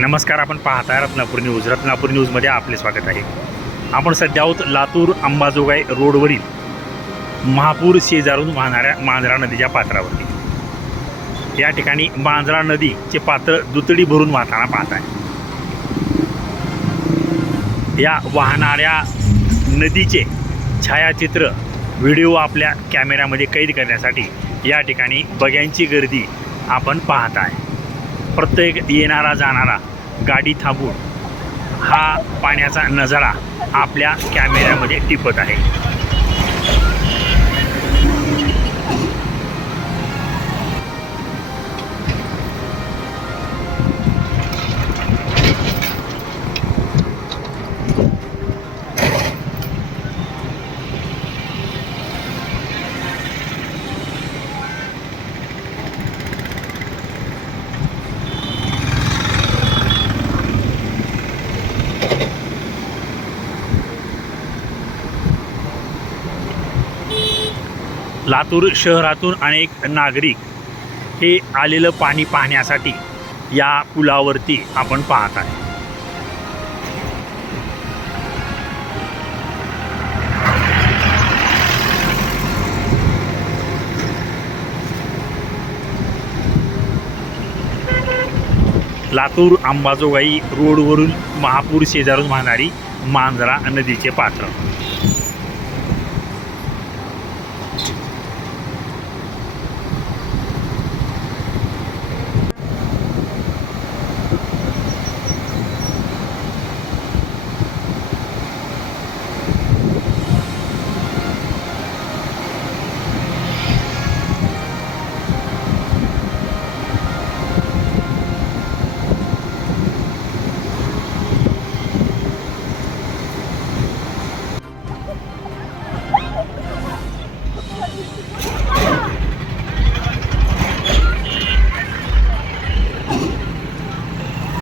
नमस्कार आपण पाहताय रत्नापूर न्यूज. रत्नापूर न्यूजमध्ये आपले स्वागत आहे. आपण सध्या आहोत लातूर अंबाजोगाई रोडवरील महापूर शेजारून वाहणाऱ्या मांजरा नदीच्या पात्रावरती. या ठिकाणी मांजरा नदीचे पात्र दुतडी भरून वाहताना पाहत आहे या वाहणाऱ्या नदीचे छायाचित्र व्हिडिओ आपल्या कॅमेऱ्यामध्ये कैद करण्यासाठी या ठिकाणी बग्यांची गर्दी आपण पाहत आहे प्रत्येक येणारा जाणारा गाडी थांबून हा पाण्याचा नजारा आपल्या कॅमेऱ्यामध्ये टिपत आहे. लातूर शहरातून अनेक नागरिक हे आलेलं पाणी पाहण्यासाठी या पुलावरती आपण पाहत आहे. लातूर अंबाजोगाई रोडवरून महापूर शेजारून वाहणारी मांजरा नदीचे पात्र.